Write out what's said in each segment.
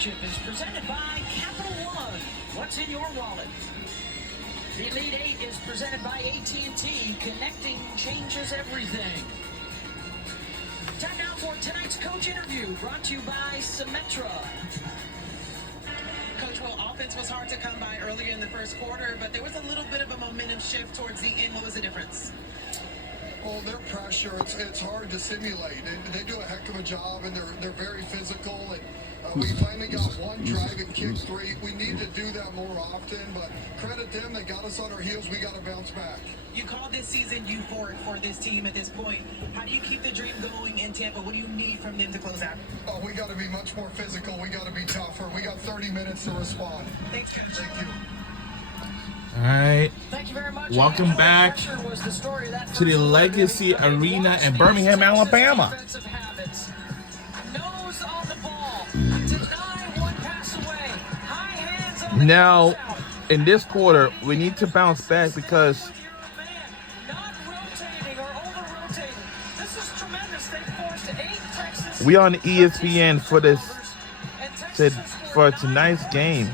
Championship is presented by Capital One. What's in your wallet? The Elite Eight is presented by AT&T. Connecting changes everything. Time now for tonight's coach interview, brought to you by Symetra. Coach, well, offense was hard to come by earlier in the first quarter, but there was a little bit of a momentum shift towards the end. What was the difference? Well, their pressure, it's hard to simulate. They do a heck of a job, and they're very physical. And we finally got one drive and kick three. We need to do that more often, but credit them. They got us on our heels. We got to bounce back. You called this season euphoric for this team at this point. How do you keep the dream going in Tampa? What do you need from them to close out? Oh, we got to be much more physical. We got to be tougher. We got 30 minutes to respond. Thanks, Coach. Thank you. All right. Thank you very much. Welcome back to the Legacy Arena in Birmingham, Alabama. Now, in this quarter, we need to bounce back because we on ESPN for for tonight's game.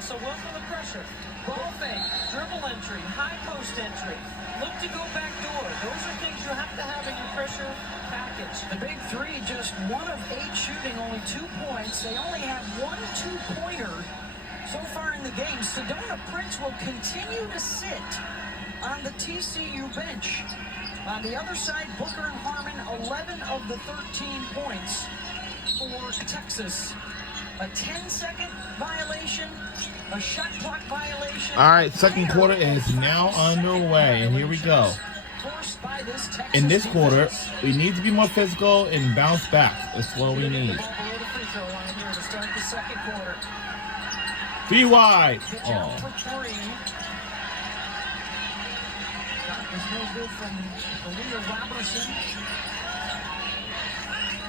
So welcome the pressure. Ball fake, dribble entry, high post entry. Look to go back door. Those are things you have to have in your pressure package. The big three, just 1 of 8 shooting, only 2 points. They only have 1 2-pointer so far in the game. Sedona Prince will continue to sit on the TCU bench. On the other side, Booker and Harmon, 11 of the 13 points for Texas. A 10-second violation, a shot clock violation. All right, second quarter is now underway, and here we go. In this quarter, we need to be more physical and bounce back. That's what we need. 3 wide. Oh.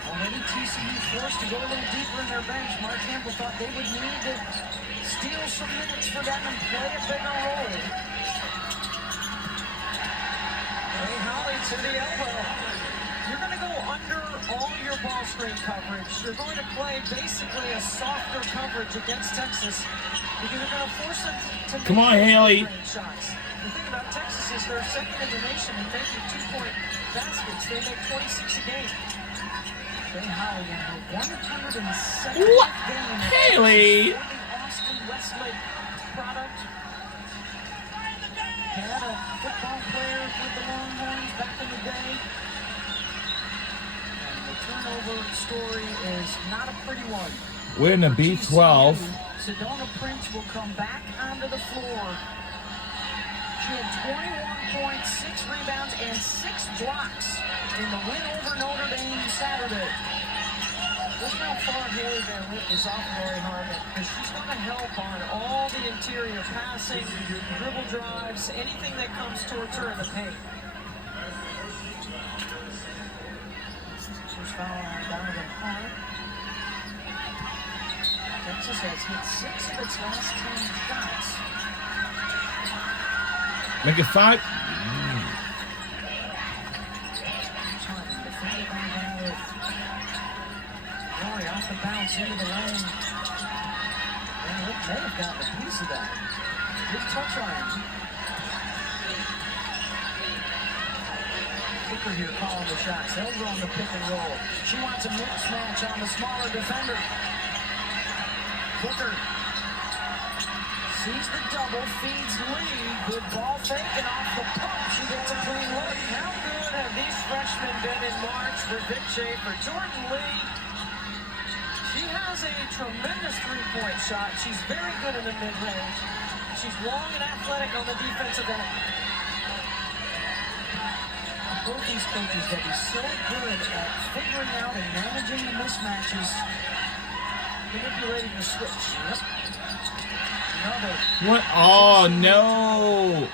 Already TCU forced to go a little deeper in their bench. Mark Campbell thought they would need to steal some minutes for them and play a bigger role. Ray Holly to the elbow. You're going to go under all your ball screen coverage. You're going to play basically a softer coverage against Texas because you're going to force them to make Come on, Haley. Shots. The thing about Texas is they're second in the nation in making 2-point baskets. They make 26 a game. Ray Holly in her 107th What? game. Haley! Austin Westlake product. Had a football player with the Longhorns back in the day. And the turnover story is not a pretty one. We're in the B12. Sedona Prince will come back onto the floor. She had 21 points, 6 rebounds, and 6 blocks in the win over Notre Dame Saturday. Look how far Haley Van Lith is off Lori Harmon, because she's going to help on all the interior passing, dribble drives, anything that comes towards her in the paint. First foul on Donovan Hart. Texas has hit 6 of its last 10 shots. Make it 5. Roy off the bounce into the lane. And Rick may have gotten a piece of that. Good touch on him. Booker here calling the shots. They'll run the pick and roll. She wants a mismatch on the smaller defender. Booker sees the double, feeds Lee. Good ball faking off the pump. She gets a clean look. How good have these freshmen been in March for Vic Schaefer? Jordan Lee, she has a tremendous three-point shot. She's very good in the mid-range. She's long and athletic on the defensive end. Both these coaches that be so good at figuring out and managing the mismatches, manipulating the switch. Yep. What? Oh, no.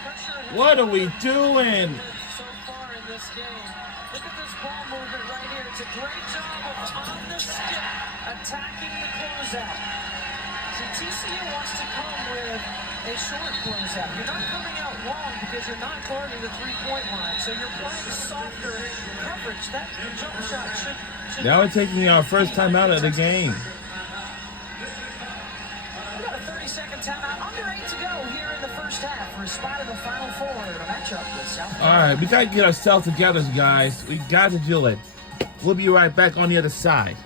What are we doing? So far in this game. Look at this ball movement right here. It's a great job of on the stick attacking the closeout. See, TCU wants to come with a short closeout. You're not coming out long because you're not guarding the three-point line. So you're playing softer coverage. That jump shot Now we're taking our first time out of the game. We got a 30-second timeout. Under 8 to go here in the first half. We're a spot in the Final Four in a matchup with South Carolina. All right, we got to get ourselves together, guys. We got to do it. We'll be right back on the other side.